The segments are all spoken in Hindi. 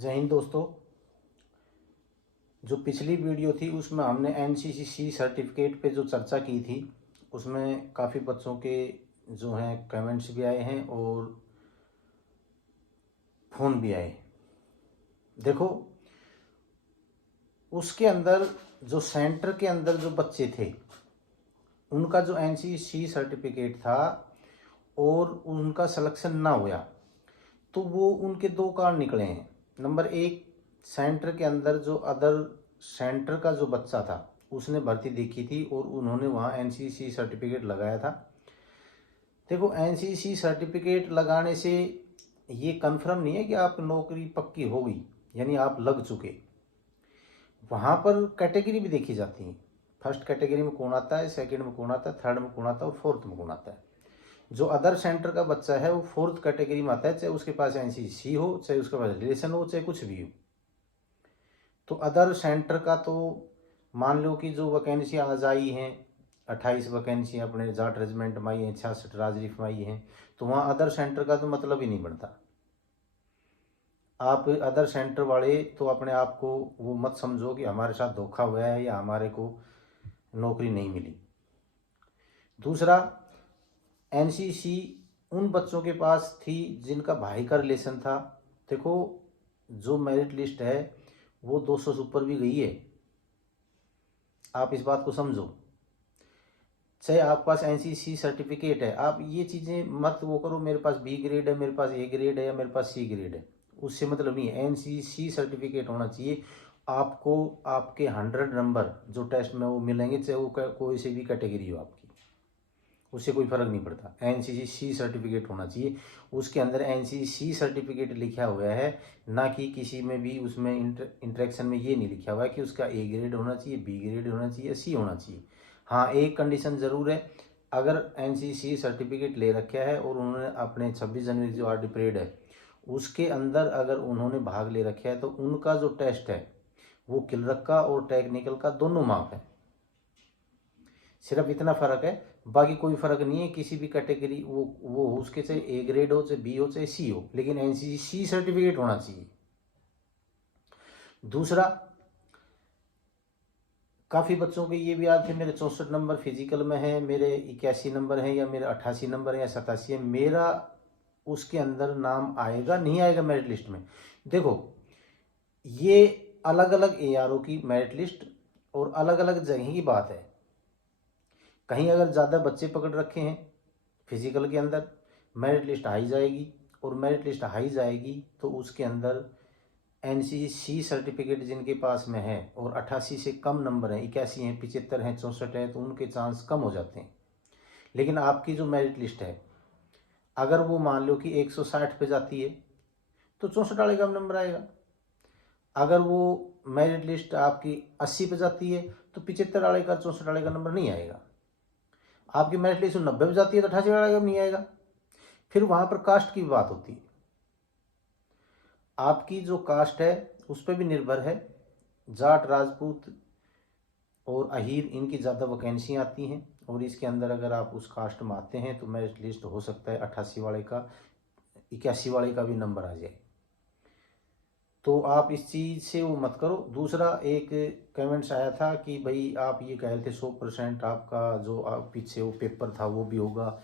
जय हिंद दोस्तों। जो पिछली वीडियो थी उसमें हमने एनसीसी सर्टिफिकेट पे जो चर्चा की थी उसमें काफ़ी बच्चों के जो हैं कमेंट्स भी आए हैं और फ़ोन भी आए। देखो, उसके अंदर जो सेंटर के अंदर जो बच्चे थे उनका जो एनसीसी सर्टिफिकेट था और उनका सिलेक्शन ना हुआ तो वो उनके दो कारण निकले हैं। नंबर एक, सेंटर के अंदर जो अदर सेंटर का जो बच्चा था उसने भर्ती देखी थी और उन्होंने वहाँ एनसीसी सर्टिफिकेट लगाया था। देखो, एनसीसी सर्टिफिकेट लगाने से ये कंफर्म नहीं है कि आप नौकरी पक्की हो गई यानी आप लग चुके। वहाँ पर कैटेगरी भी देखी जाती है। फर्स्ट कैटेगरी में कौन आता है, सेकंड में कौन आता है, थर्ड में कौन आता है और फोर्थ में कौन आता है। जो अदर सेंटर का बच्चा है वो फोर्थ कैटेगरी में आता है, चाहे उसके पास एनसीसी हो, चाहे उसके पास रिलेशन हो, चाहे कुछ भी हो। तो अदर सेंटर का तो मान लो कि जो वैकेंसी आज आई हैं 28 वैकेंसी अपने जाट रेजिमेंट में आई हैं, 66 राजरीफ में आई हैं, तो वहाँ अदर सेंटर का तो मतलब ही नहीं बनता। आप अदर सेंटर वाले तो अपने आप को वो मत समझो कि हमारे साथ धोखा हुआ है या हमारे को नौकरी नहीं मिली। दूसरा, एनसीसी उन बच्चों के पास थी जिनका भाई का रिलेशन था। देखो, जो मेरिट लिस्ट है वो 200 से ऊपर भी गई है, आप इस बात को समझो। चाहे आपके पास एनसीसी सर्टिफिकेट है, आप ये चीज़ें मत वो करो मेरे पास बी ग्रेड है, मेरे पास ए ग्रेड है या मेरे पास सी ग्रेड है, उससे मतलब नहीं है। एनसीसी सर्टिफिकेट होना चाहिए। आपको आपके 100 नंबर जो टेस्ट में वो मिलेंगे, चाहे वो कोई से भी कैटेगरी हो आपकी, उससे कोई फर्क नहीं पड़ता। एनसीसी सर्टिफिकेट होना चाहिए। उसके अंदर एनसीसी सर्टिफिकेट लिखा हुआ है, ना कि किसी में भी उसमें इंटरेक्शन में ये नहीं लिखा हुआ है कि उसका ए ग्रेड होना चाहिए, बी ग्रेड होना चाहिए, सी होना चाहिए। हाँ, एक कंडीशन ज़रूर है, अगर एनसीसी सर्टिफिकेट ले रखा है और उन्होंने अपने 26 जनवरी जो आर्ट परेड है उसके अंदर अगर उन्होंने भाग ले रखा है तो उनका जो टेस्ट है वो क्लर्क का और टेक्निकल का दोनों माफ है। सिर्फ इतना फ़र्क है, बाकी कोई फ़र्क नहीं है। किसी भी कैटेगरी वो हो, उसके चाहे ए ग्रेड हो, चाहे बी हो, चाहे सी हो, लेकिन एनसीसी सर्टिफिकेट होना चाहिए। दूसरा, काफ़ी बच्चों के ये भी याद थे मेरे 64 नंबर फिजिकल में है, मेरे 81 नंबर है या मेरे 88 नंबर है या 87 है, मेरा उसके अंदर नाम आएगा नहीं आएगा मेरिट लिस्ट में। देखो, ये अलग अलग एआरओ की मेरिट लिस्ट और अलग अलग जगह की बात है। कहीं अगर ज़्यादा बच्चे पकड़ रखे हैं फिजिकल के अंदर, मेरिट लिस्ट हाई जाएगी, और मेरिट लिस्ट हाई जाएगी तो उसके अंदर एनसीसी सर्टिफिकेट जिनके पास में है और 88 से कम नंबर हैं, 81 हैं, 75 हैं, 64 हैं, तो उनके चांस कम हो जाते हैं। लेकिन आपकी जो मेरिट लिस्ट है अगर वो मान लो कि 160 पे जाती है तो 64 वाले का नंबर आएगा। अगर वो मेरिट लिस्ट आपकी 80 पे जाती है तो 75 वाले का 64 वाले का नंबर नहीं आएगा। आपकी मेरिट लिस्ट 90 पे जाती है तो 88 वाले का नहीं आएगा। फिर वहाँ पर कास्ट की बात होती है। आपकी जो कास्ट है उस पर भी निर्भर है। जाट, राजपूत और अहीर इनकी ज़्यादा वैकेंसी आती हैं, और इसके अंदर अगर आप उस कास्ट में आते हैं तो मेरिट लिस्ट हो सकता है 88 वाले का, 81 वाले का भी नंबर आ जाए। तो आप इस चीज़ से वो मत करो। दूसरा, एक कमेंट्स आया था कि भाई आप ये कह रहे थे 100% आपका जो पीछे वो पेपर था वो भी होगा,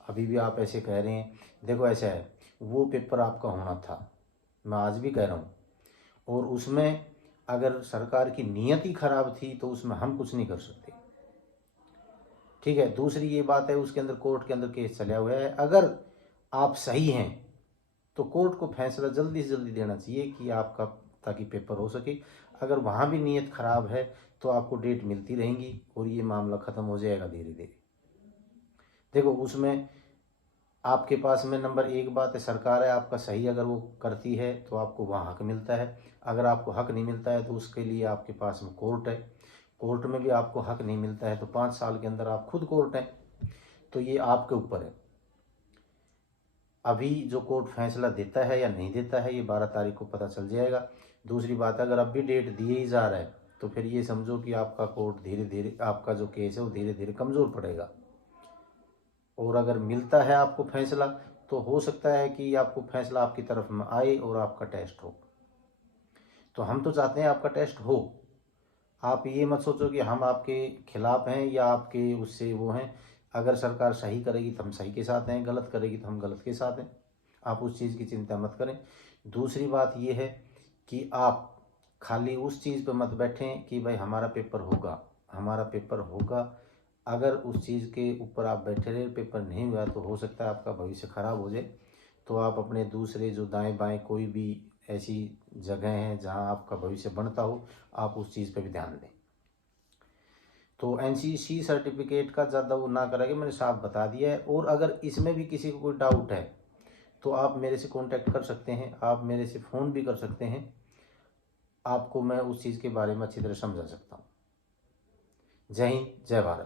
अभी भी आप ऐसे कह रहे हैं। देखो, ऐसा है, वो पेपर आपका होना था, मैं आज भी कह रहा हूँ, और उसमें अगर सरकार की नीयत ही खराब थी तो उसमें हम कुछ नहीं कर सकते। ठीक है। दूसरी ये बात है, उसके अंदर कोर्ट के अंदर केस चला हुआ है। अगर आप सही हैं तो कोर्ट को फैसला जल्दी से जल्दी देना चाहिए कि आपका, ताकि पेपर हो सके। अगर वहाँ भी नीयत खराब है तो आपको डेट मिलती रहेंगी और ये मामला ख़त्म हो जाएगा धीरे धीरे। देखो, उसमें आपके पास में नंबर एक बात है, सरकार है आपका सही, अगर वो करती है तो आपको वहाँ हक मिलता है। अगर आपको हक नहीं मिलता है तो उसके लिए आपके पास में कोर्ट है। कोर्ट में भी आपको हक नहीं मिलता है तो 5 साल के अंदर आप खुद कोर्ट हैं। तो ये आपके ऊपर है। अभी जो कोर्ट फैसला देता है या नहीं देता है ये 12 तारीख को पता चल जाएगा। दूसरी बात, अगर अब भी डेट दिए ही जा रहा है तो फिर ये समझो कि आपका कोर्ट धीरे धीरे, आपका जो केस है वो धीरे धीरे कमज़ोर पड़ेगा। और अगर मिलता है आपको फैसला तो हो सकता है कि आपको फैसला आपकी तरफ में आए और आपका टेस्ट हो। तो हम तो चाहते हैं आपका टेस्ट हो। आप ये मत सोचो कि हम आपके खिलाफ हैं या आपके उससे वो हैं। अगर सरकार सही करेगी तो हम सही के साथ हैं, गलत करेगी तो हम गलत के साथ हैं। आप उस चीज़ की चिंता मत करें। दूसरी बात ये है कि आप खाली उस चीज़ पे मत बैठें कि भाई हमारा पेपर होगा, हमारा पेपर होगा। अगर उस चीज़ के ऊपर आप बैठे रहे, पेपर नहीं हुआ, तो हो सकता है आपका भविष्य खराब हो जाए। तो आप अपने दूसरे जो दाएं बाएं कोई भी ऐसी जगह हैं जहां आपका भविष्य बनता हो, आप उस चीज़ पे भी ध्यान दें। तो एनसीसी सर्टिफिकेट का ज़्यादा वो ना करेंगे, मैंने साफ बता दिया है। और अगर इसमें भी किसी को कोई डाउट है तो आप मेरे से कांटेक्ट कर सकते हैं, आप मेरे से फ़ोन भी कर सकते हैं। आपको मैं उस चीज़ के बारे में अच्छी तरह समझा सकता हूँ। जय हिंद, जय भारत।